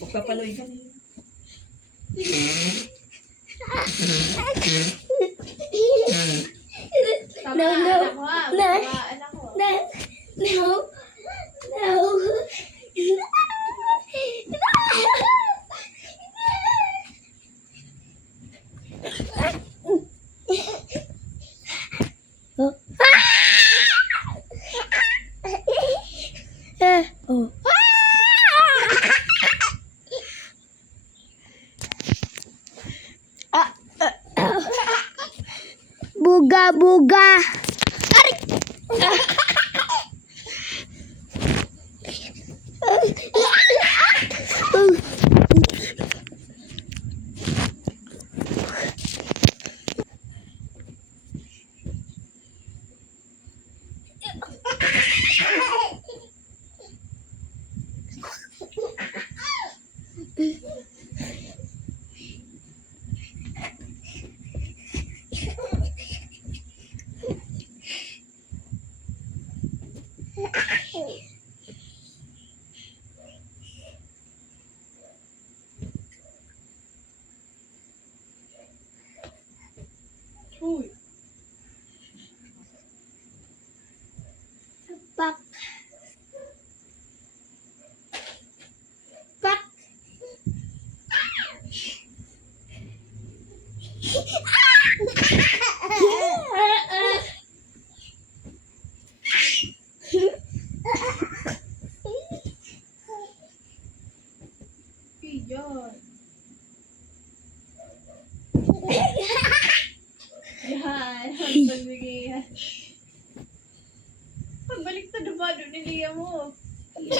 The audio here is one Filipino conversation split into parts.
Magpapaloy ka. No, no, no, no, no. Oh. Buga, buga. Uy. Pak. Pak. Yan. Yan. Pagbigay yan. Pagbalik to na ba? Doon niliya mo. Uy.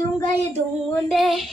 Dong gaya dong onde.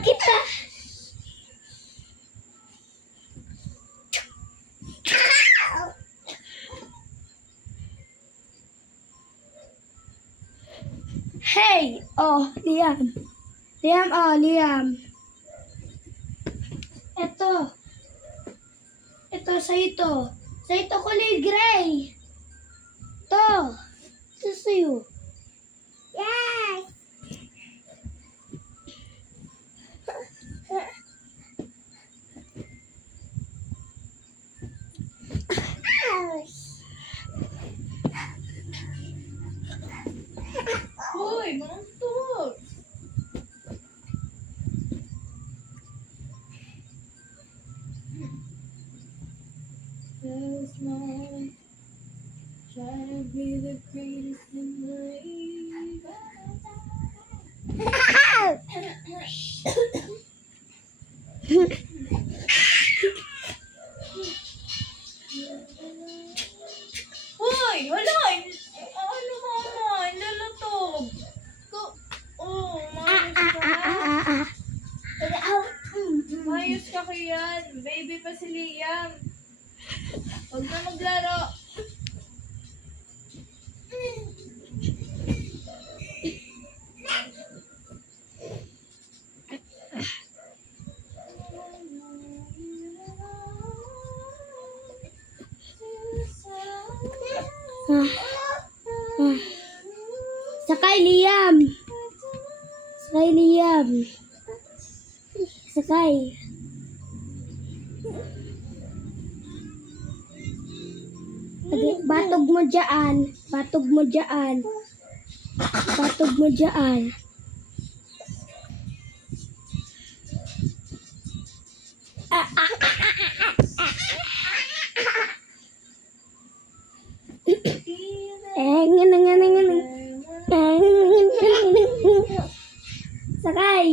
Kita. Hey, oh, Liam. Liam, oh, Liam. Ito. Ito, sa'yo. Sa'yo kulay gray. Ito. Ito sa'yo. Yes. Uy, mantok. Close my eyes, try to be the greatest in life. Uy! Hala! Ano mama? Lalatog! Oh, mayos ka. Mayos ka kayan. Baby pa si Liam. Huwag na maglaro. Sakay, Liam. Sakay, Liam. Sakay. Batog mo dyan. Batog mo dyan. Batog mo dyan. Sakay.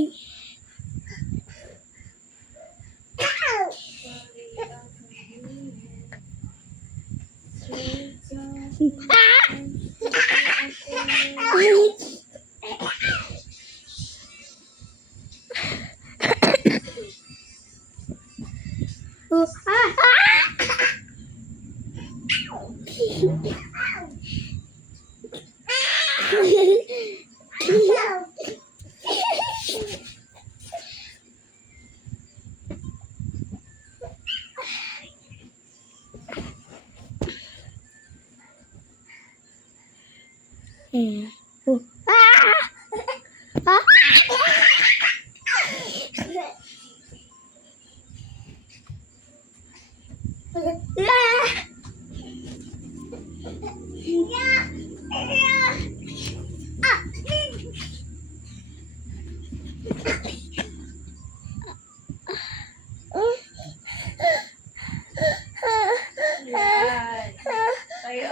Yan. Tayo.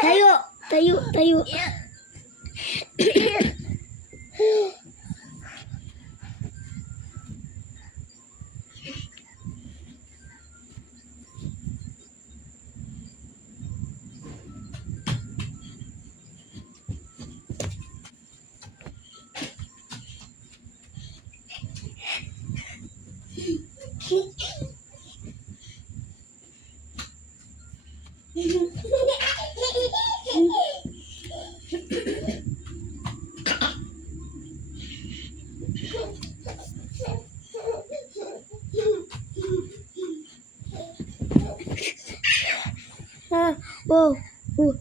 Tayo, tayo, tayo. Oh, oh,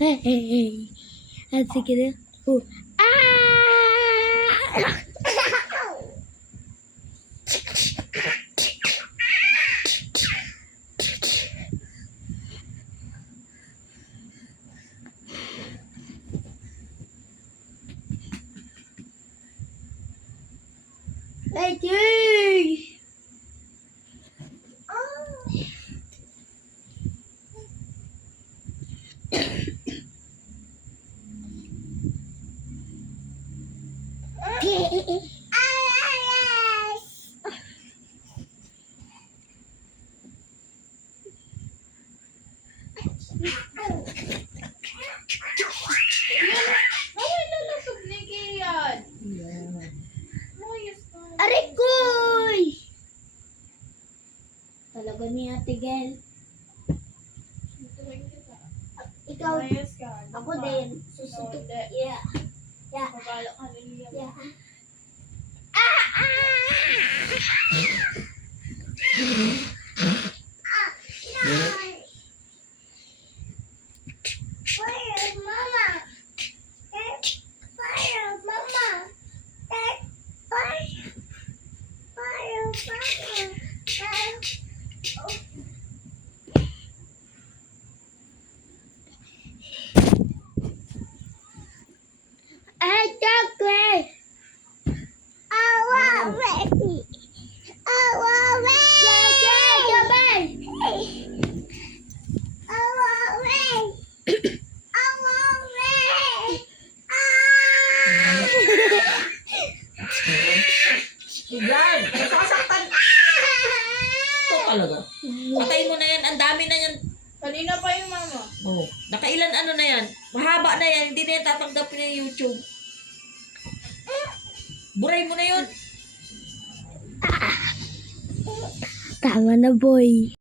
Hey, así que Hey, dude! Bakit lalatog ni Kian? Mayos ka. Arikoy! Talaga ni Ate Gel. Tutuwing kita. Ikaw, Mayos ka. ako din. Susunod. Hindi. Yeah. Yeah. Mabalo ka ni Liam. Yeah. Fire, Mama! Fire, Mama! Fire! Yan! Nasasaktan! Ito talaga. Patayin mo na yan. Ang dami na yan. Kanina pa yung mama. Oh, nakailan ano na yan? Mahaba na yan. Hindi na yan tatanggapin ng YouTube. Buray mo na yun. Tama na, boy.